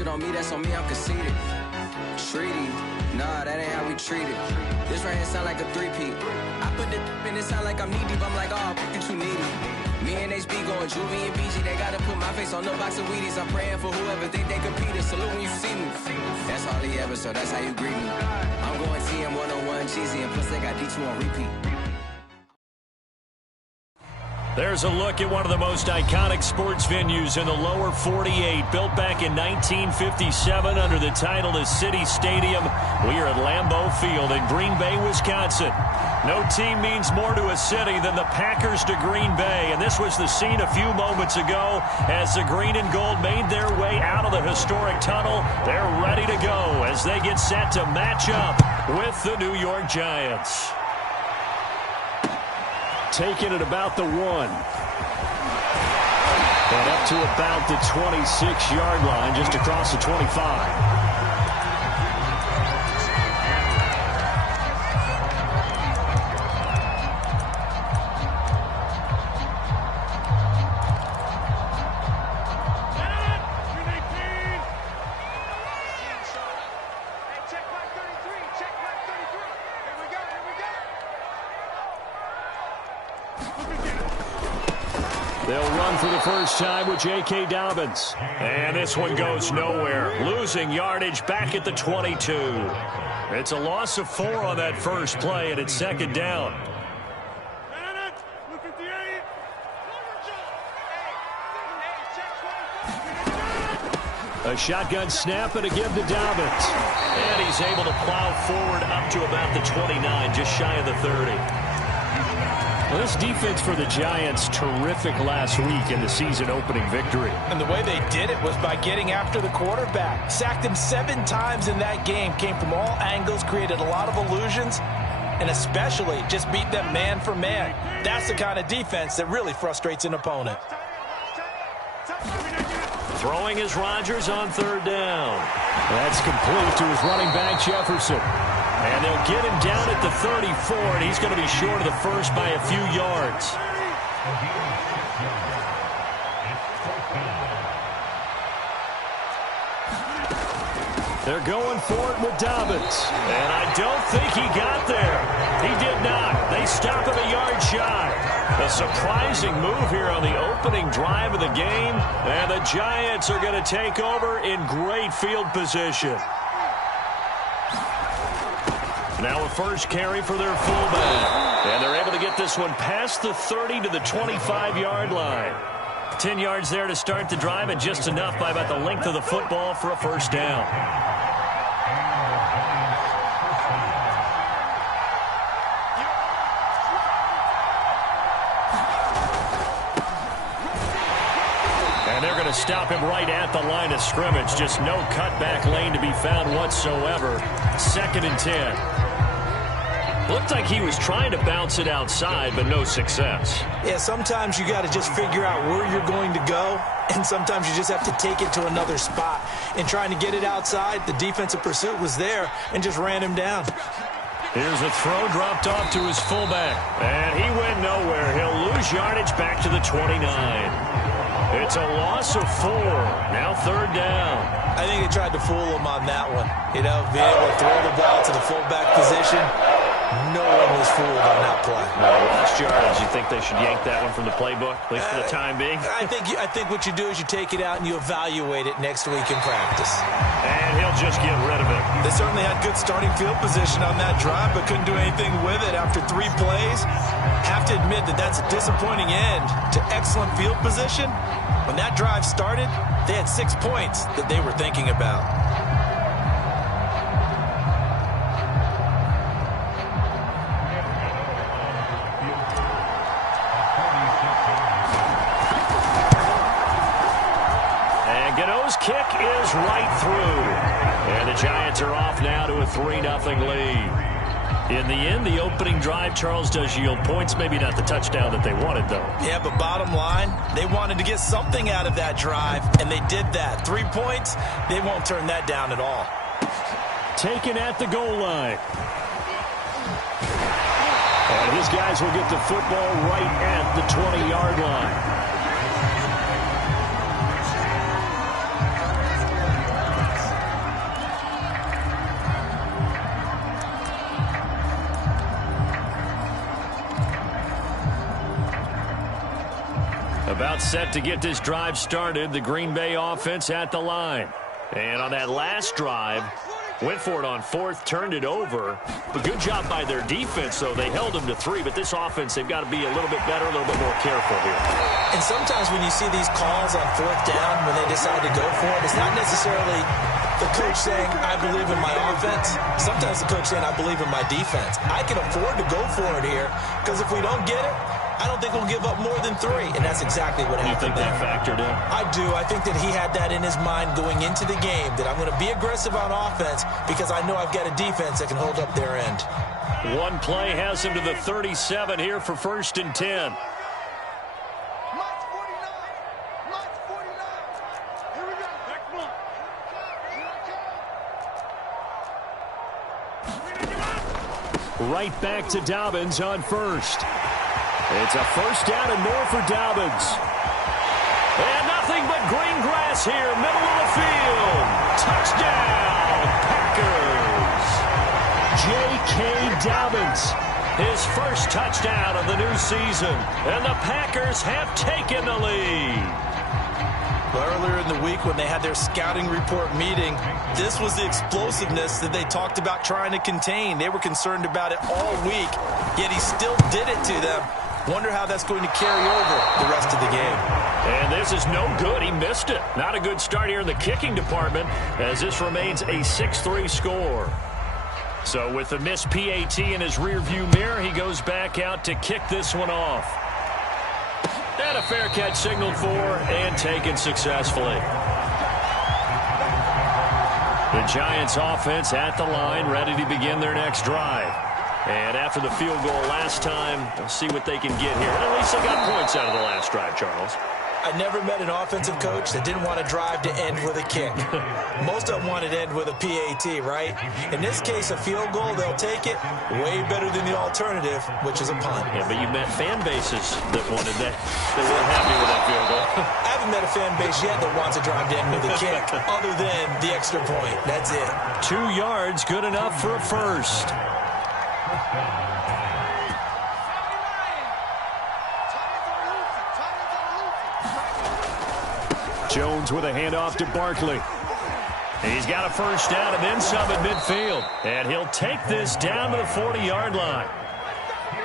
it on me, that's on me, I'm conceited. Treaty, nah, that ain't how we treat it. This right here sound like a three-peat. I put it and it sound like I'm knee-deep. I'm like, oh, that you needy. Me and HB going Juvie and BG. They gotta put my face on no box of Wheaties. I'm praying for whoever think they competed. Salute when you see me. That's all he ever, so that's how you greet me. I'm going TM 101 cheesy, and plus they got D2 on repeat. There's a look at one of the most iconic sports venues in the lower 48, built back in 1957 under the title of City Stadium. We are at Lambeau Field in Green Bay, Wisconsin. No team means more to a city than the Packers to Green Bay, and this was the scene a few moments ago as the green and gold made their way out of the historic tunnel. They're ready to go as they get set to match up with the New York Giants. Taken at about the 1. And up to about the 26-yard line, just across the 25. They'll run for the first time with J.K. Dobbins. And this one goes nowhere. Losing yardage back at the 22. It's a loss of 4 on that first play, and it's second down. A shotgun snap and a give to Dobbins. And he's able to plow forward up to about the 29, just shy of the 30. Well, this defense for the Giants, terrific last week in the season-opening victory. And the way they did it was by getting after the quarterback. Sacked him 7 times in that game. Came from all angles, created a lot of illusions, and especially just beat them man for man. That's the kind of defense that really frustrates an opponent. Throwing is Rodgers on third down. That's complete to his running back, Jefferson. And they'll get him down at the 34, and he's going to be short of the first by a few yards. They're going for it with Dobbins. And I don't think he got there. He did not. They stop him a yard shy. A surprising move here on the opening drive of the game. And the Giants are going to take over in great field position. Now a first carry for their fullback. And they're able to get this one past the 30 to the 25-yard line. 10 yards there to start the drive, and just enough by about the length of the football for a first down. And they're going to stop him right at the line of scrimmage. Just no cutback lane to be found whatsoever. 2nd and 10. Looked like he was trying to bounce it outside, but no success. Yeah, sometimes you got to just figure out where you're going to go, and sometimes you just have to take it to another spot. And trying to get it outside, the defensive pursuit was there and just ran him down. Here's a throw dropped off to his fullback, and he went nowhere. He'll lose yardage back to the 29. It's a loss of 4. Now 3rd down. I think they tried to fool him on that one. You know, being able to throw the ball to the fullback position. No one was fooled on that play. No, last yardage. You think they should yank that one from the playbook, at least for the time being? I think what you do is you take it out and you evaluate it next week in practice. And he'll just get rid of it. They certainly had good starting field position on that drive, but couldn't do anything with it after 3 plays. Have to admit that that's a disappointing end to excellent field position. When that drive started, they had 6 points that they were thinking about. Kick is right through. And the Giants are off now to a 3-0 lead. In the end, the opening drive, Charles, does yield points. Maybe not the touchdown that they wanted, though. Yeah, but bottom line, they wanted to get something out of that drive, and they did that. 3 points, they won't turn that down at all. Taken at the goal line. And his guys will get the football right at the 20-yard line. about set to get this drive started. The Green Bay offense at the line. And on that last drive, went for it on fourth, turned it over. But good job by their defense, though. They held them to 3, but this offense, they've got to be a little bit better, a little bit more careful here. And sometimes when you see these calls on fourth down, when they decide to go for it, it's not necessarily the coach saying, I believe in my offense. Sometimes the coach saying, I believe in my defense. I can afford to go for it here, because if we don't get it, I don't think we'll give up more than 3, and that's exactly what happened. You think that factored in? I do. I think that he had that in his mind going into the game, that I'm going to be aggressive on offense because I know I've got a defense that can hold up their end. One play has him to the 37 here for 1st and 10. Right back to Dobbins on first. It's a first down and more for Dobbins. And nothing but green grass here, middle of the field. Touchdown, Packers. J.K. Dobbins, his first touchdown of the new season. And the Packers have taken the lead. Earlier in the week when they had their scouting report meeting, this was the explosiveness that they talked about trying to contain. They were concerned about it all week, yet he still did it to them. Wonder how that's going to carry over the rest of the game. And this is no good. He missed it. Not a good start here in the kicking department as this remains a 6-3 score. So with the missed PAT in his rearview mirror, he goes back out to kick this one off. And a fair catch signaled for and taken successfully. The Giants offense at the line, ready to begin their next drive. And after the field goal last time, we'll see what they can get here. And at least they got points out of the last drive, Charles. I never met an offensive coach that didn't want to drive to end with a kick. Most of them wanted to end with a PAT, right? In this case, a field goal, they'll take it. Way better than the alternative, which is a punt. Yeah, but you met fan bases that wanted that. They weren't happy with that field goal. I haven't met a fan base yet that wants to drive to end with a kick, other than the extra point. That's it. 2 yards, good enough for a first. Jones with a handoff to Barkley. He's got a first down and then some at midfield. And he'll take this down to the 40-yard line.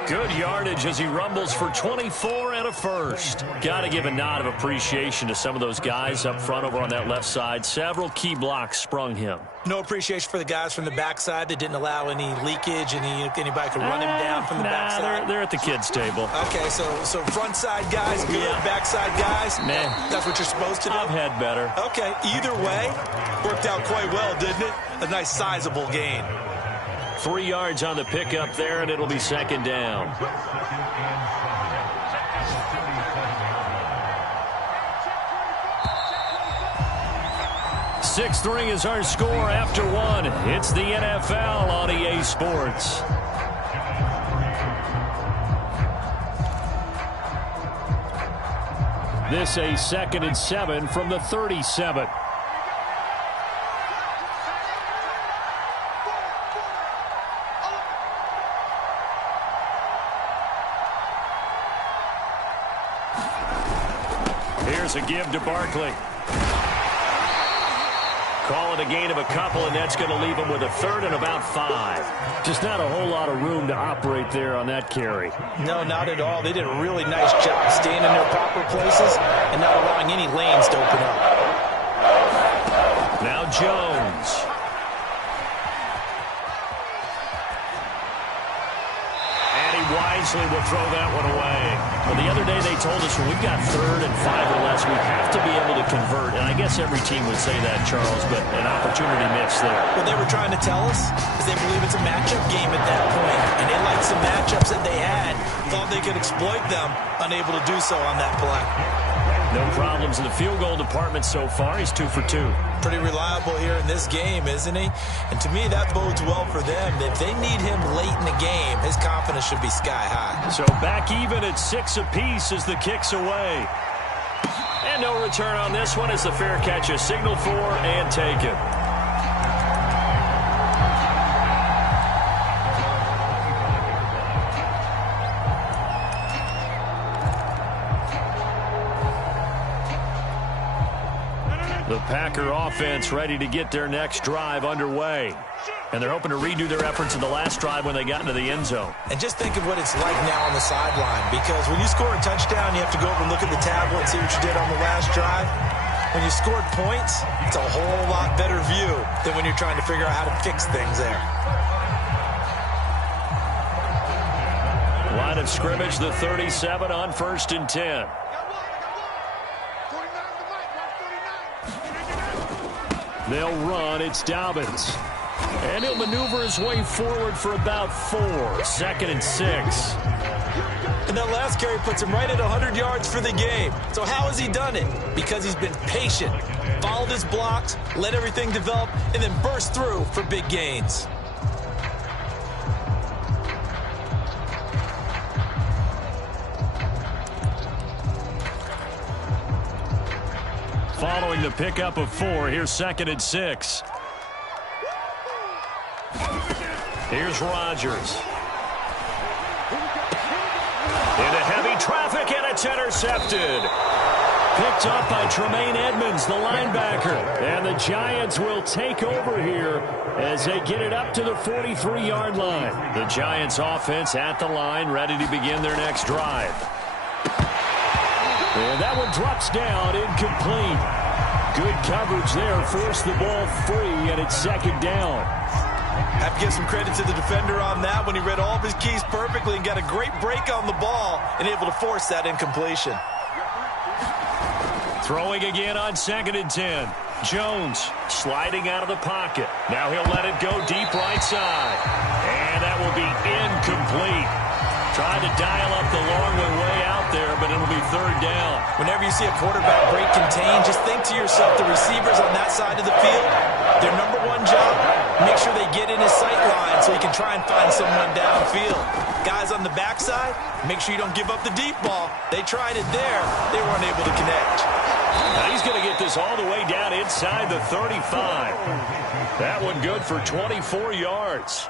Good yardage as he rumbles for 24 and a first. Got to give a nod of appreciation to some of those guys up front over on that left side. Several key blocks sprung him. No appreciation for the guys from the backside that didn't allow any leakage, anybody could run him down from the backside. They're at the kids' table. Okay, so front side guys good, yeah. Backside guys, man, that's what you're supposed to do? I've had better. Okay, either way, worked out quite well, didn't it? A nice sizable gain. 3 yards on the pickup there, and it'll be second down. .6-3 is our score after one. It's the NFL on EA Sports. This a 2nd and 7 from the 37. Here's a give to Barkley. Call it a gain of a couple, and that's going to leave him with a 3rd and about 5. Just not a whole lot of room to operate there on that carry. No, not at all. They did a really nice job staying in their proper places and not allowing any lanes to open up. Now Jones. And he wisely will throw that one away. Well, the other day they told us when we've got 3rd and 5 or less, we have to be able to convert. And I guess every team would say that, Charles, but an opportunity missed there. What they were trying to tell us is they believe it's a matchup game at that point. And they liked some matchups that they had, thought they could exploit them, unable to do so on that play. No problems in the field goal department so far. He's 2 for 2. Pretty reliable here in this game, isn't he? And to me, that bodes well for them. If they need him late in the game, his confidence should be sky high. So back even at 6 apiece as the kick's away. And no return on this one as the fair catch is signaled for and taken. The Packer offense ready to get their next drive underway. And they're hoping to redo their efforts in the last drive when they got into the end zone. And just think of what it's like now on the sideline, because when you score a touchdown, you have to go over and look at the tablet and see what you did on the last drive. When you scored points, it's a whole lot better view than when you're trying to figure out how to fix things there. Line of scrimmage, the 37 on 1st and 10. They'll run. It's Dobbins. And he'll maneuver his way forward for about 4. 2nd and 6. And that last carry puts him right at 100 yards for the game. So how has he done it? Because he's been patient, followed his blocks, let everything develop, and then burst through for big gains. Following the pickup of 4, here's 2nd and 6. Here's Rodgers. Into heavy traffic, and it's intercepted. Picked up by Tremaine Edmonds, the linebacker. And the Giants will take over here as they get it up to the 43-yard line. The Giants offense at the line, ready to begin their next drive. And that one drops down, incomplete. Good coverage there, forced the ball free, and it's 2nd down. Have to give some credit to the defender on that when he read all of his keys perfectly and got a great break on the ball and able to force that incompletion. Throwing again on 2nd and 10. Jones sliding out of the pocket. Now he'll let it go deep right side. And that will be incomplete. Tried to dial up the long way out there, but it'll be 3rd down. Whenever you see a quarterback break contain, just think to yourself, the receivers on that side of the field, their number one job, make sure they get in his sight line so he can try and find someone downfield. Guys on the backside, make sure you don't give up the deep ball. They tried it there. They weren't able to connect. Now he's going to get this all the way down inside the 35. That one good for 24 yards.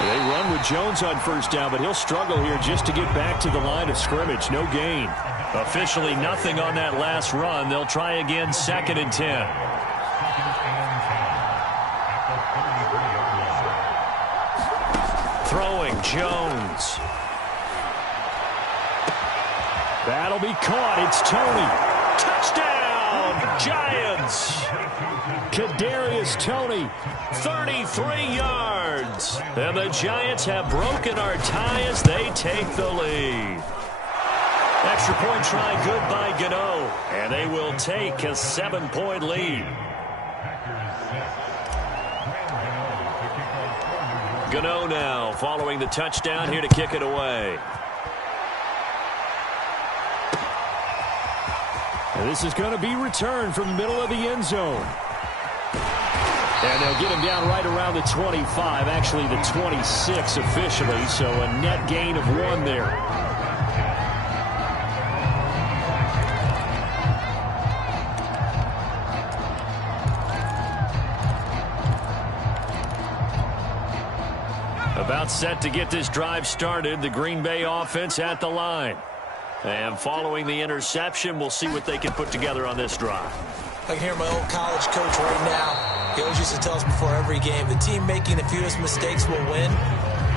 They run with Jones on 1st down, but he'll struggle here just to get back to the line of scrimmage. No gain. Officially nothing on that last run. They'll try again 2nd and 10. Throwing Jones. That'll be caught. It's Toney. Touchdown, Giants. Kadarius Toney, 33 yards. And the Giants have broken our tie as they take the lead. Extra point try good by Gano. And they will take a 7-point lead. Gano now following the touchdown here to kick it away. And this is going to be returned from the middle of the end zone. And they'll get him down right around the 25, actually the 26 officially, so a net gain of 1 there. About set to get this drive started, the Green Bay offense at the line. And following the interception, we'll see what they can put together on this drive. I can hear my old college coach right now. He always used to tell us before every game, the team making the fewest mistakes will win.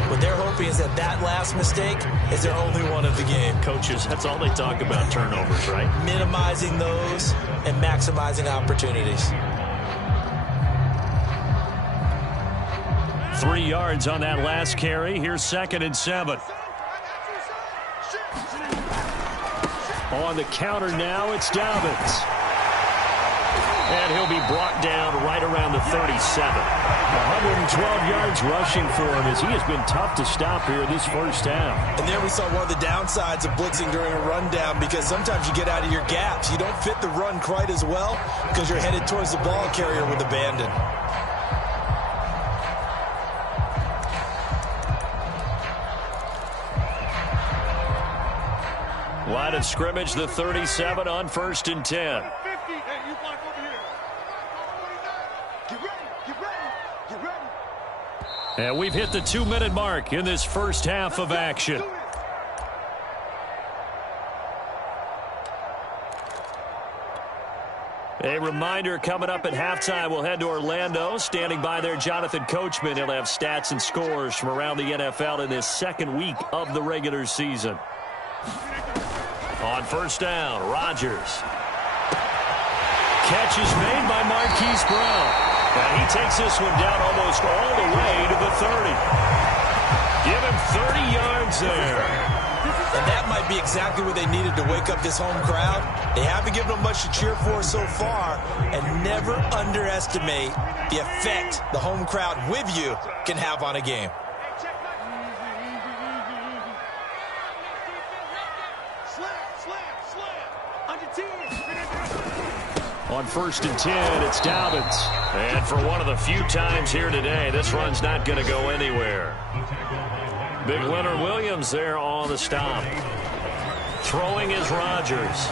What they're hoping is that that last mistake is their only one of the game. Coaches, that's all they talk about, turnovers, right? Minimizing those and maximizing opportunities. 3 yards on that last carry. Here's 2nd and 7. On the counter now, it's Dobbins. And he'll be brought down right around the 37. 112 yards rushing for him as he has been tough to stop here this first half. And there we saw one of the downsides of blitzing during a rundown, because sometimes you get out of your gaps. You don't fit the run quite as well because you're headed towards the ball carrier with abandon. Line of scrimmage, the 37 on 1st and 10. And we've hit the 2-minute mark in this first half of action. A reminder, coming up at halftime, we'll head to Orlando. Standing by there, Jonathan Coachman. He'll have stats and scores from around the NFL in this second week of the regular season. On first down, Rodgers. Catch is made by Marquise Brown. And he takes this one down almost all the way to the 30. Give him 30 yards there. And that might be exactly what they needed to wake up this home crowd. They haven't given them much to cheer for so far. And never underestimate the effect the home crowd with you can have on a game. On first and 10, it's Dobbins. And for one of the few times here today, this run's not going to go anywhere. Big Leonard Williams there on the stop. Throwing is Rodgers.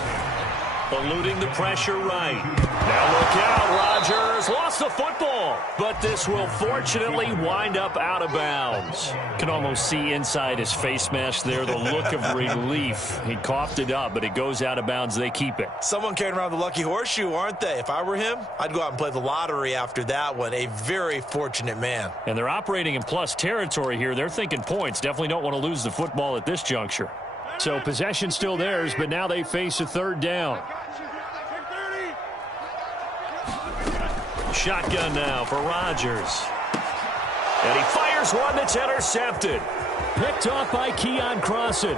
Eluding the pressure right. Now look out, Rodgers lost the football. But this will fortunately wind up out of bounds. Can almost see inside his face mask there the look of relief. He coughed it up, but it goes out of bounds. They keep it. Someone carrying around the lucky horseshoe, aren't they? If I were him, I'd go out and play the lottery after that one. A very fortunate man. And they're operating in plus territory here. They're thinking points. Definitely don't want to lose the football at this juncture. So possession still theirs, but now they face a third down. Shotgun now for Rodgers. And he fires one that's intercepted. Picked off by Keon Crossan. And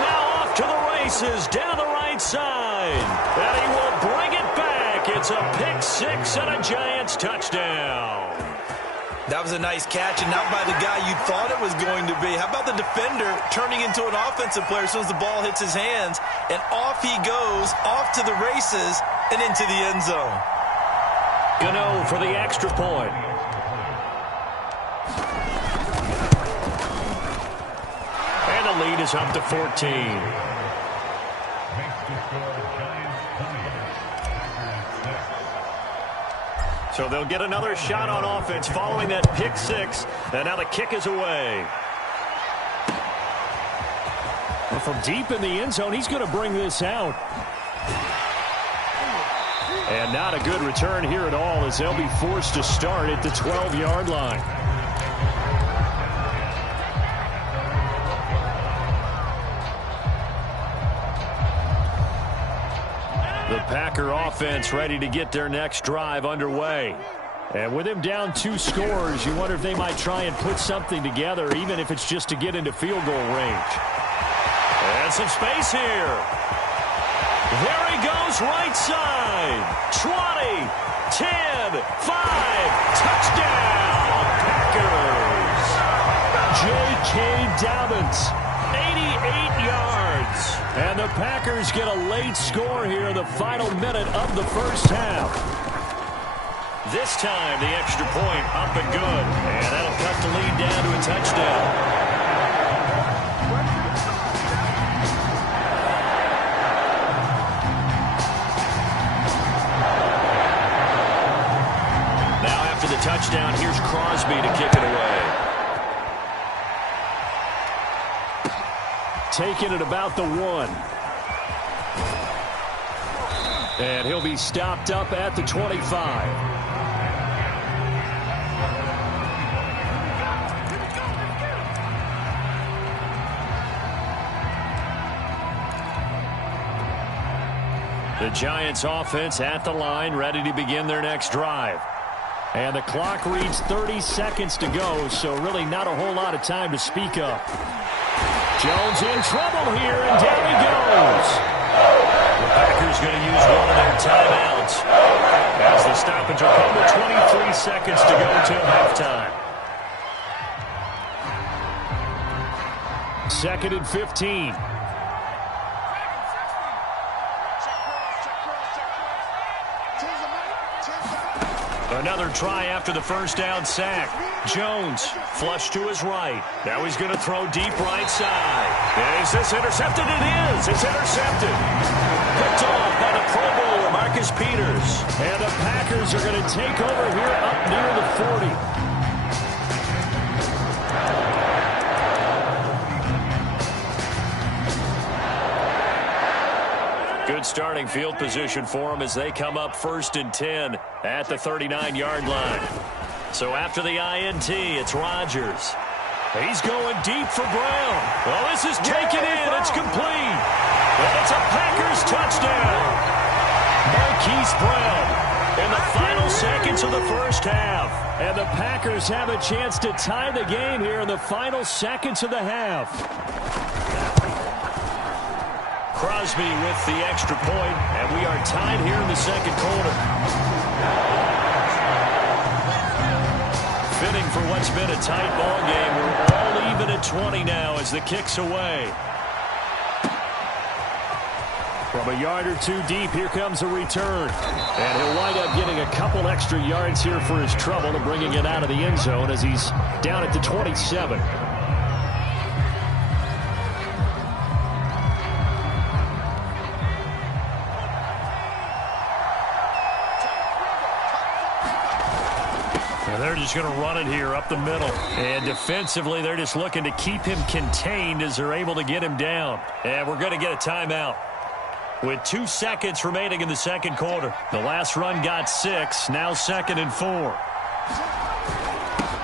now off to the races down the right side. And he will bring it back. It's a pick six and a Giants touchdown. That was a nice catch, and not by the guy you thought it was going to be. How about the defender turning into an offensive player as soon as the ball hits his hands, and off he goes, off to the races, and into the end zone. Gano for the extra point. And the lead is up to 14. So they'll get another shot on offense following that pick six. And now the kick is away. Well, from deep in the end zone, he's going to bring this out. And not a good return here at all as they'll be forced to start at the 12-yard line. The Packer offense ready to get their next drive underway. And with him down 2 scores, you wonder if they might try and put something together, even if it's just to get into field goal range. And some space here. There he goes, right side. 20, 10, 5, touchdown, Packers. J.K. Dobbins, 88 yards. And the Packers get a late score here in the final minute of the first half. This time, the extra point up and good. And that'll cut the lead down to a touchdown. Touchdown. Here's Crosby to kick it away. Taking it about the 1. And he'll be stopped up at the 25. The Giants offense at the line, ready to begin their next drive. And the clock reads 30 seconds to go, so really not a whole lot of time to speak of. Jones in trouble here, and down he goes. The Packers going to use one of their timeouts as the stoppage will come with 23 seconds to go till halftime. 2nd and 15. Another try after the first down sack. Jones flush to his right. Now he's going to throw deep right side. And is this intercepted? It is. It's intercepted. Picked off by the Pro Bowler, Marcus Peters. And the Packers are going to take over here up near the 40. starting field position for them as they come up 1st and 10 at the 39-yard line. So after the INT, it's Rodgers. He's going deep for Brown. Well, this is taken in. It's complete. And it's a Packers touchdown. Marquise Brown in the final seconds of the first half. And the Packers have a chance to tie the game here in the final seconds of the half. Crosby with the extra point, and we are tied here in the second quarter. Fitting for what's been a tight ball game. We're all even at 20 now as the kick's away. From a yard or two deep, here comes a return. And he'll wind up getting a couple extra yards here for his trouble and bringing it out of the end zone as he's down at the 27. And they're just going to run it here up the middle. And defensively, they're just looking to keep him contained as they're able to get him down. And we're going to get a timeout. With 2 seconds remaining in the second quarter. The last run got 6. Now 2nd and 4.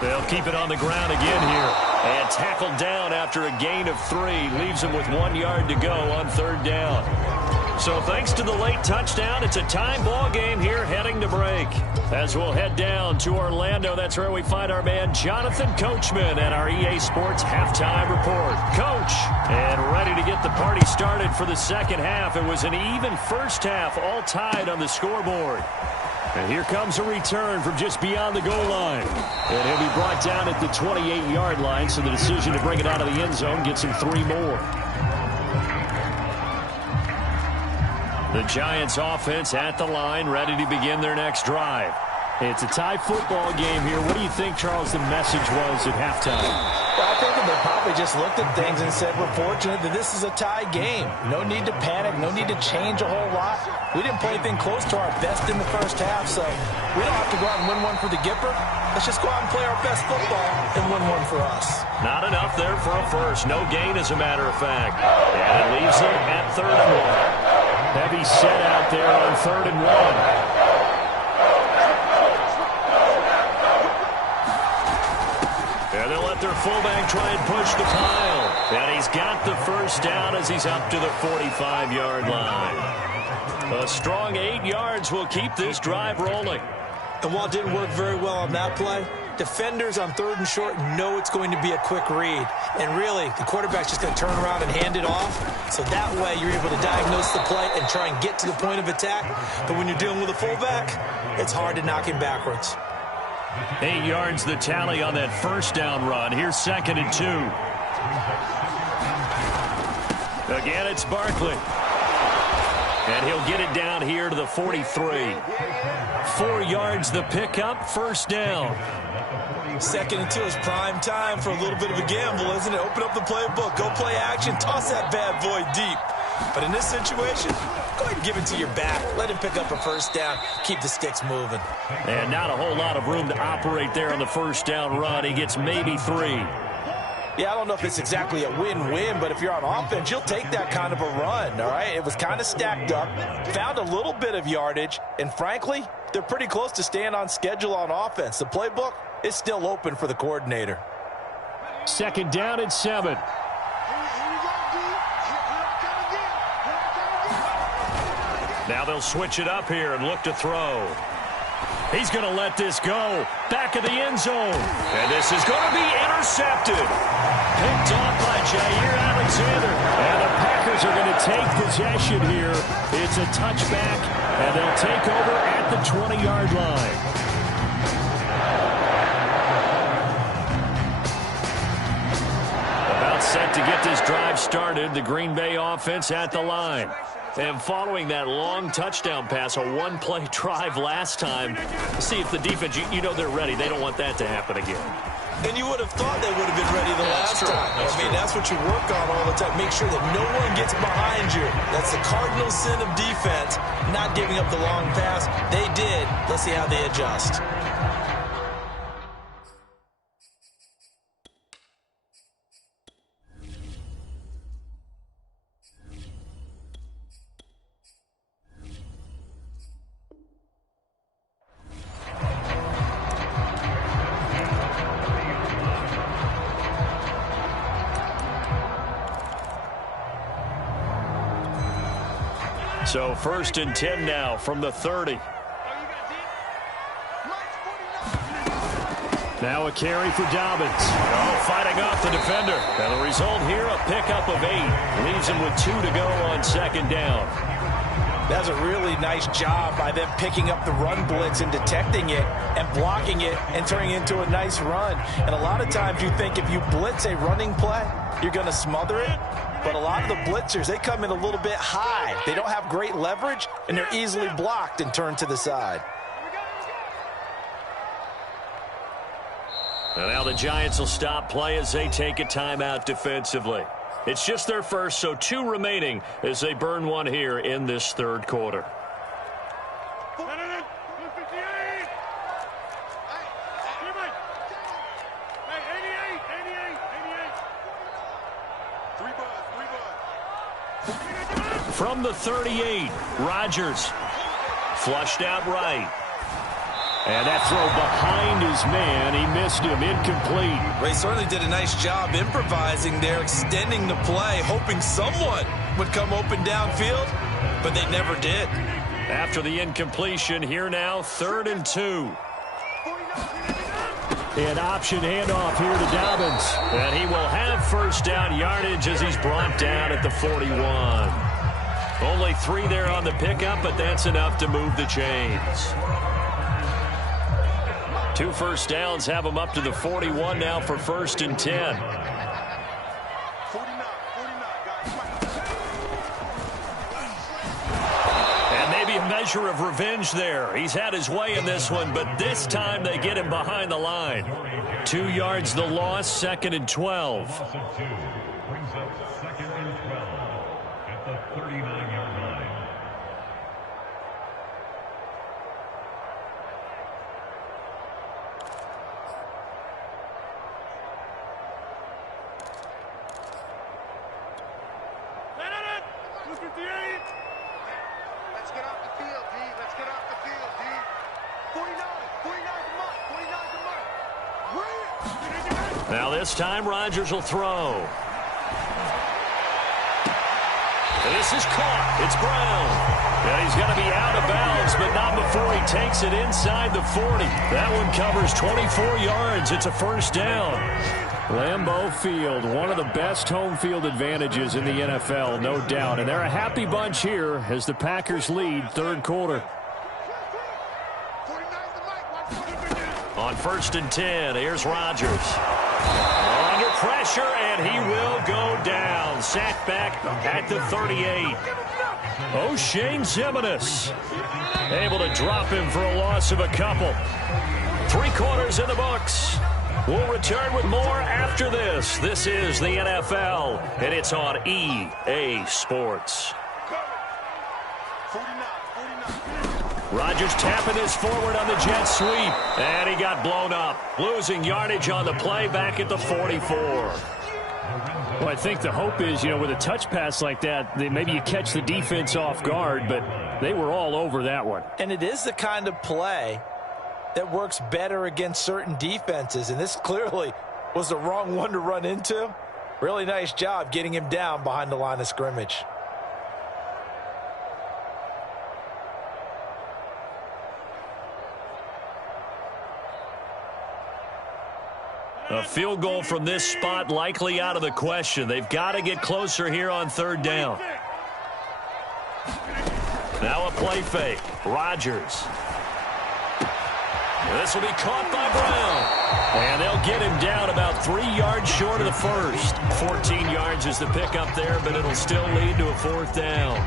They'll keep it on the ground again here. And tackled down after a gain of 3. Leaves them with 1 yard to go on 3rd down. So thanks to the late touchdown, it's a time ball game here heading to break. As we'll head down to Orlando, that's where we find our man Jonathan Coachman at our EA Sports Halftime Report. Coach, and ready to get the party started for the second half. It was an even first half, all tied on the scoreboard. And here comes a return from just beyond the goal line. And he'll be brought down at the 28-yard line, so the decision to bring it out of the end zone gets him 3 more. The Giants offense at the line, ready to begin their next drive. It's a tie football game here. What do you think, Charles, the message was at halftime? Well, I think they probably just looked at things and said, we're fortunate that this is a tie game. No need to panic. No need to change a whole lot. We didn't play anything close to our best in the first half, so we don't have to go out and win one for the Gipper. Let's just go out and play our best football and win one for us. Not enough there for a first. No gain, as a matter of fact. And it leaves them at 3rd and 1. Heavy set out there on 3rd and 1. And they'll let their fullback try and push the pile. And he's got the first down as he's up to the 45-yard line. A strong 8 yards will keep this drive rolling. And while it didn't work very well on that play, defenders on 3rd and short know it's going to be a quick read. And really, the quarterback's just going to turn around and hand it off. So that way, you're able to diagnose the play and try and get to the point of attack. But when you're dealing with a fullback, it's hard to knock him backwards. 8 yards the tally on that first down run. Here's 2nd and 2. Again, it's Barkley. And he'll get it down here to the 43. 4 yards the pickup, first down. 2nd and 2 is prime time for a little bit of a gamble, isn't it? Open up the playbook, go play action, toss that bad boy deep. But in this situation, go ahead and give it to your back. Let him pick up a first down, keep the sticks moving. And not a whole lot of room to operate there on the first down run. He gets maybe 3. Yeah, I don't know if it's exactly a win-win, but if you're on offense, you'll take that kind of a run, all right? It was kind of stacked up, found a little bit of yardage, and frankly, they're pretty close to staying on schedule on offense. The playbook is still open for the coordinator. 2nd down and 7. Now they'll switch it up here and look to throw. He's going to let this go. Back of the end zone. And this is going to be intercepted. Picked off by Jair Alexander. And the Packers are going to take possession here. It's a touchback, and they'll take over at the 20-yard line. About set to get this drive started. The Green Bay offense at the line. And following that long touchdown pass, a one-play drive last time, see if the defense, you know they're ready. They don't want that to happen again. And you would have thought they would have been ready the last time. I mean, that's what you work on all the time. Make sure that no one gets behind you. That's the cardinal sin of defense, not giving up the long pass. They did. Let's see how they adjust. So 1st and 10 now from the 30. Now a carry for Dobbins. Oh, fighting off the defender. And the result here, a pickup of 8. Leaves him with 2 to go on 2nd down. That's a really nice job by them picking up the run blitz and detecting it and blocking it and turning it into a nice run. And a lot of times you think if you blitz a running play, you're going to smother it. But a lot of the blitzers, they come in a little bit high. They don't have great leverage, and they're easily blocked and turned to the side. And now the Giants will stop play as they take a timeout defensively. It's just their first, so 2 remaining as they burn one here in this 3rd quarter. From the 38, Rodgers flushed out right. And that throw behind his man, he missed him, incomplete. Ray certainly did a nice job improvising there, extending the play, hoping someone would come open downfield, but they never did. After the incompletion, here now, 3rd and 2. An option handoff here to Dobbins. And he will have 1st down yardage as he's brought down at the 41. Only 3 there on the pickup, but that's enough to move the chains. 2 first downs have him up to the 41 now for 1st and 10. And maybe a measure of revenge there. He's had his way in this one, but this time they get him behind the line. 2 yards the loss, 2nd and 12. Brings up 2nd and 12 at the 39-yard line. Let's get off the field, D. Let's get off the field, D. 49 the mark, 49 the mark. Now this time Rodgers will throw. And this is caught. It's Brown. And he's going to be out of bounds, but not before he takes it inside the 40. That one covers 24 yards. It's a 1st down. Lambeau Field, one of the best home field advantages in the NFL, no doubt. And they're a happy bunch here as the Packers lead 3rd quarter. On 1st and 10, here's Rodgers. Under pressure, and he will go down. Sacked back at the 38. O'Shane Ximines able to drop him for a loss of a couple. 3 quarters in the books. We'll return with more after this. This is the NFL, and it's on EA Sports. Rodgers tapping his forward on the jet sweep, and he got blown up. Losing yardage on the play back at the 44. Well, I think the hope is, with a touch pass like that, maybe you catch the defense off guard, but they were all over that one. And it is the kind of play that works better against certain defenses, and this clearly was the wrong one to run into. Really nice job getting him down behind the line of scrimmage. A field goal from this spot likely out of the question. They've got to get closer here on 3rd down. Now a play fake. Rodgers. This will be caught by Brown. And they'll get him down about 3 yards short of the 1st. 14 yards is the pickup there, but it'll still lead to a 4th down.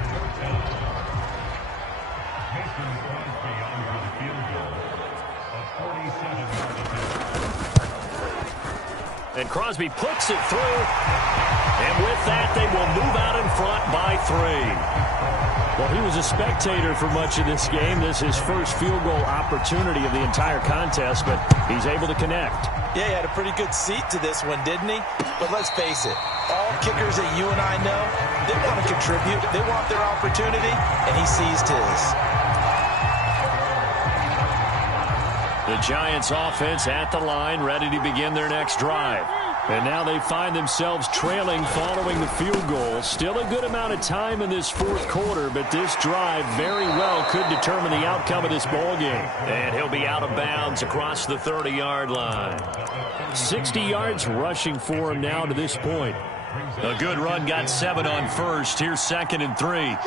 And Crosby puts it through. And with that, they will move out in front by 3. Well, he was a spectator for much of this game. This is his first field goal opportunity of the entire contest, but he's able to connect. Yeah, he had a pretty good seat to this one, didn't he? But let's face it, all kickers that you and I know, they want to contribute. They want their opportunity, and he seized his. The Giants offense at the line, ready to begin their next drive. And now they find themselves trailing following the field goal. Still a good amount of time in this fourth quarter, but this drive very well could determine the outcome of this ball game. And he'll be out of bounds across the 30-yard line. 60 yards rushing for him now to this point. A good run got 7 on first. Here's 2nd and 3.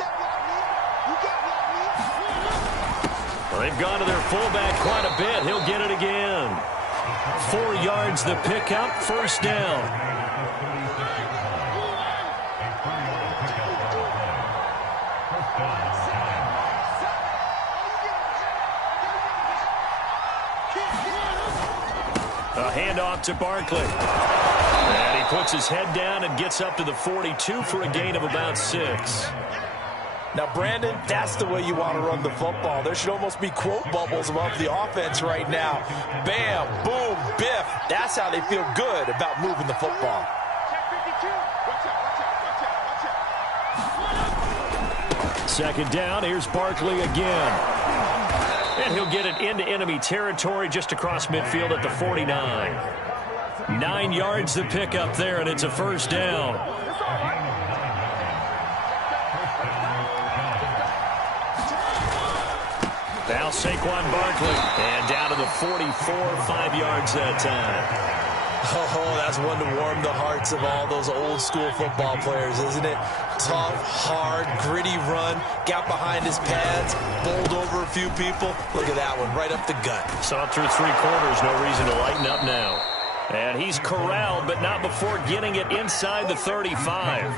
Well, they've gone to their fullback quite a bit. He'll get it again. 4 yards the pickup, first down. A handoff to Barkley. And he puts his head down and gets up to the 42 for a gain of about 6. Now, Brandon, that's the way you want to run the football. There should almost be quote bubbles above the offense right now. Bam, boom, biff. That's how they feel good about moving the football. Second down, here's Barkley again. And he'll get it into enemy territory just across midfield at the 49. 9 yards the pickup there, and it's a first down. Now Saquon Barkley, and down to the 44, 5 yards that time. Oh, that's one to warm the hearts of all those old school football players, isn't it? Tough, hard, gritty run, got behind his pads, bowled over a few people. Look at that one, right up the gut. Saw it through 3 quarters, no reason to lighten up now. And he's corralled, but not before getting it inside the 35.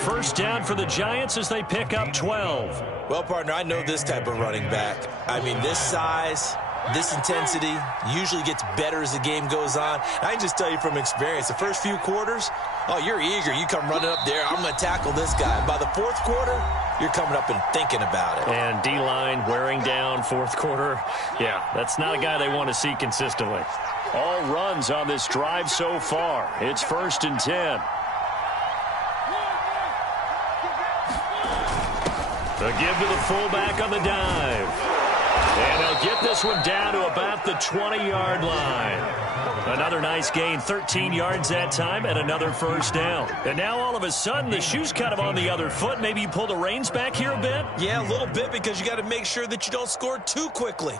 First down for the Giants as they pick up 12. Well, partner, I know this type of running back. I mean, this size, this intensity usually gets better as the game goes on. I can just tell you from experience, the first few quarters, oh, you're eager. You come running up there, I'm going to tackle this guy. By the fourth quarter, you're coming up and thinking about it. And D-line wearing down fourth quarter. Yeah, that's not a guy they want to see consistently. All runs on this drive so far. It's 1st and 10. The give to the fullback on the dive. And they'll get this one down to about the 20-yard line. Another nice gain, 13 yards that time, and another first down. And now all of a sudden, the shoe's kind of on the other foot. Maybe you pull the reins back here a bit? Yeah, a little bit, because you got to make sure that you don't score too quickly.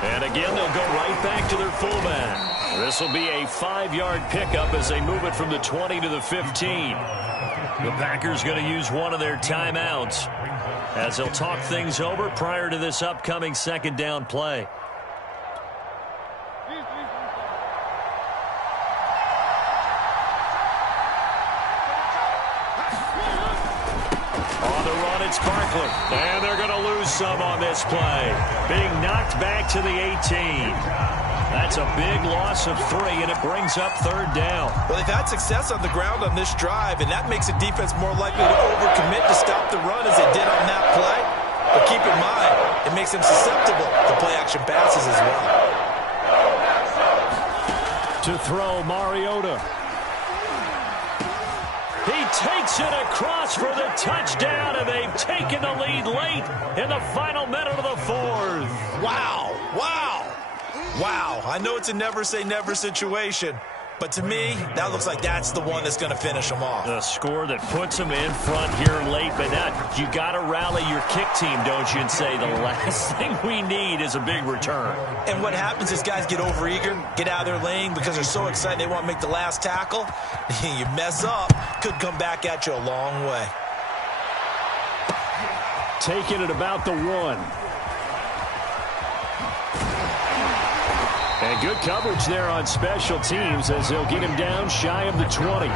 And again, they'll go right back to their fullback. This will be a 5-yard pickup as they move it from the 20 to the 15. The Packers going to use one of their timeouts as they'll talk things over prior to this upcoming second down play. On the run, it's Barkley. And they're going to lose some on this play. Being knocked back to the 18. That's a big loss of 3, and it brings up 3rd down. Well, they've had success on the ground on this drive, and that makes a defense more likely to overcommit to stop the run as they did on that play. But keep in mind, it makes them susceptible to play-action passes as well. To throw, Mariota. He takes it across for the touchdown, and they've taken the lead late in the final minute of the 4th. Wow, wow, wow. I know it's a never-say-never situation, but to me, that looks like that's the one that's going to finish them off. A score that puts them in front here late, but now you got to rally your kick team, don't you, and say the last thing we need is a big return. And what happens is guys get overeager, get out of their lane because they're so excited they want to make the last tackle. You mess up, could come back at you a long way. Taking it about the 1. And good coverage there on special teams as they'll get him down shy of the 20.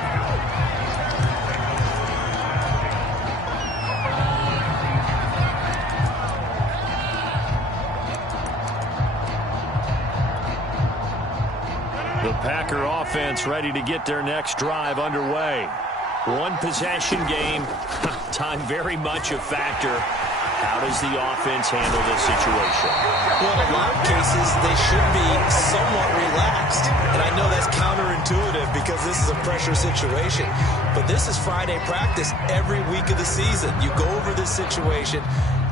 The Packer offense ready to get their next drive underway. One possession game. Time very much a factor. How does the offense handle this situation? Well, in a lot of cases, they should be somewhat relaxed. And I know that's counterintuitive because this is a pressure situation. But this is Friday practice every week of the season. You go over this situation,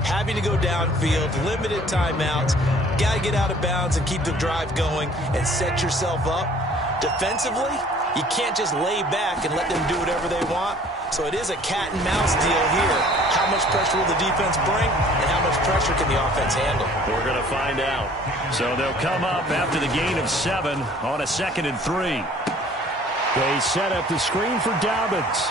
having to go downfield, limited timeouts, got to get out of bounds and keep the drive going and set yourself up. Defensively, you can't just lay back and let them do whatever they want. So it is a cat and mouse deal here. How much pressure will the defense bring, and how much pressure can the offense handle? We're going to find out. So they'll come up after the gain of 7 on a 2nd and 3. They set up the screen for Dobbins.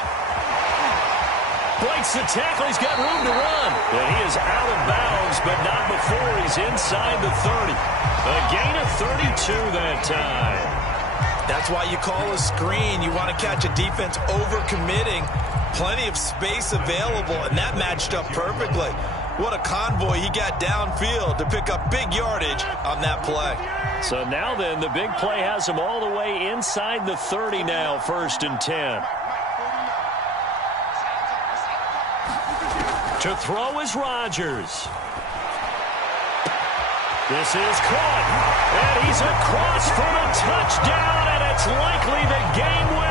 Breaks the tackle. He's got room to run. And he is out of bounds, but not before he's inside the 30. A gain of 32 that time. That's why you call a screen. You want to catch a defense overcommitting. Plenty of space available, and that matched up perfectly. What a convoy he got downfield to pick up big yardage on that play. So now then, the big play has him all the way inside the 30 now, 1st and 10. To throw is Rodgers. This is caught, and he's across for the touchdown, and it's likely the game winner.